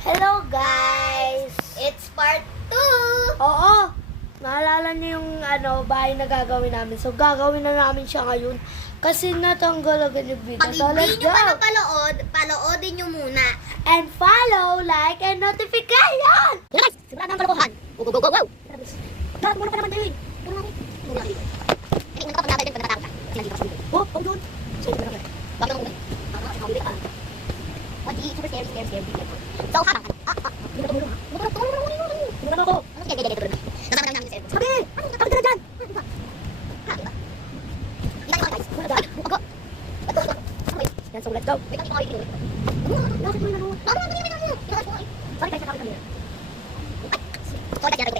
Hello guys! It's part 2! Oo! Naalala niyo yung bahay na gagawin namin. So gagawin na namin siya ngayon. Kasi natanggal agad yung video. Pag So let's hindi nyo go! pa napanood, panoodin nyo muna. And follow, like, and notification! Guys, sigurado ang kalokohan. Go, go, go, go, go! Lahat muna pa naman din. Puro namin. Puro namin. Hindi mo kapag natin pag natatakot ka. Kasi nandito ka sa video. Oh, oh, dude! So, bakit ang ugay? Nakakawili ka. What the super scary. So, habang hindi ka tumulong ha? Tumulong ako! Ano sige, gaya, tulog na. Nasama lang namin sa cellphone. Sabi! Ano? Kapag ka na dyan! Ha, diba? Hindi tayo guys. Wala dyan. Ako. Yan, so let's go! Wait, ako kayo. Bakit mo yung ano? Sorry guys, nakakita nila. Sorry guys,